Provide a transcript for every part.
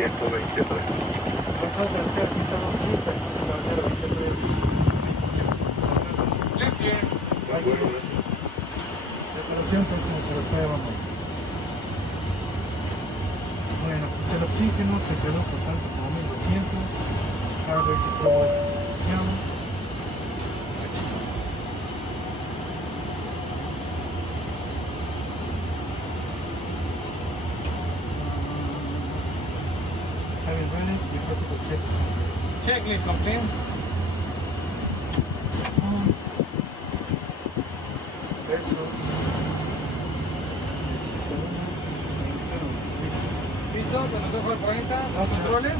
123. Entonces, es que aquí está 200, entonces va a ser 23. Left here. De acuerdo, gracias. Reparación, próximo se los puede vamos. Bueno, pues el oxígeno se quedó por tanto como 1200. Carga se probó de posición. Having read it, you have to check. Checklist complete. ¿Listo? Con los ojos de 40. Controles.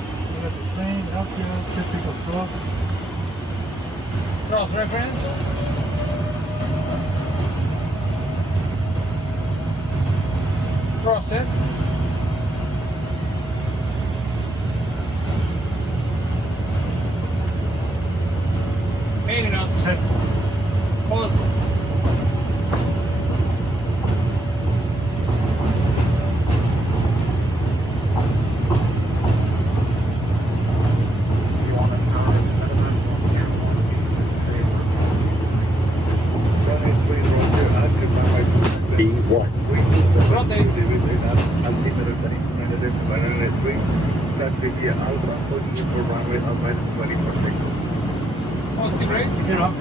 Cross reference. Cross set. Main notes. Hold. Positive brake. Here up.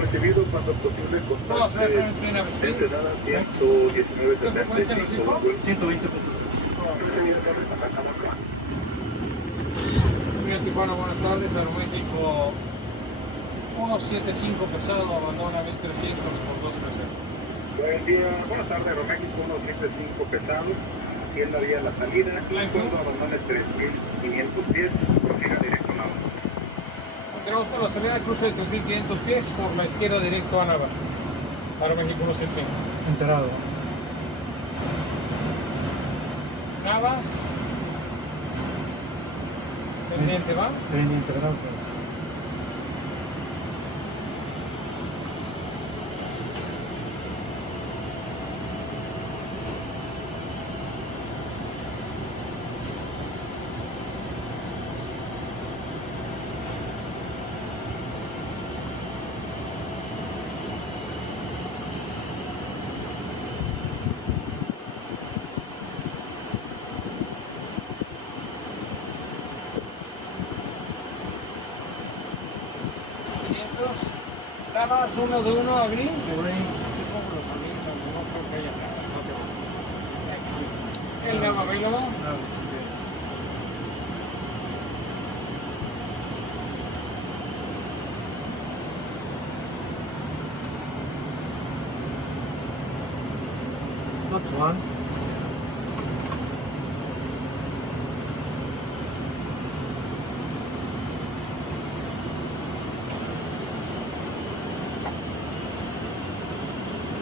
Recibido cuando posible con Cross reference clean up speed. entrada 119 ¿Qué frecuencia nos dijo? 120.3. Mira, Tijuana, buenas tardes. Aeroméxico 175 pesado, abandona 1300 por 230. Buen día, buenas tardes, Aeroméxico 175 pesados, aquí en la vía de la salida, cuando abandona 3500 pies, prosiga directo a Nava. Tenemos por la salida cruce de 3500 pies por la izquierda directo a Nava. Aeroméxico 175. Enterado. Navas. Pendiente, ¿va? Pendiente, gracias. Navas 1 de 1 abrí. El Nava available. That's one.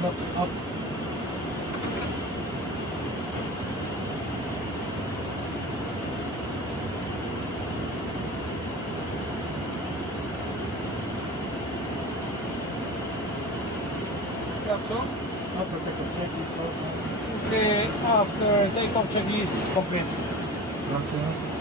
That's up. Capsule. Up, protect the check. Say after takeoff checklist complete. Gracias.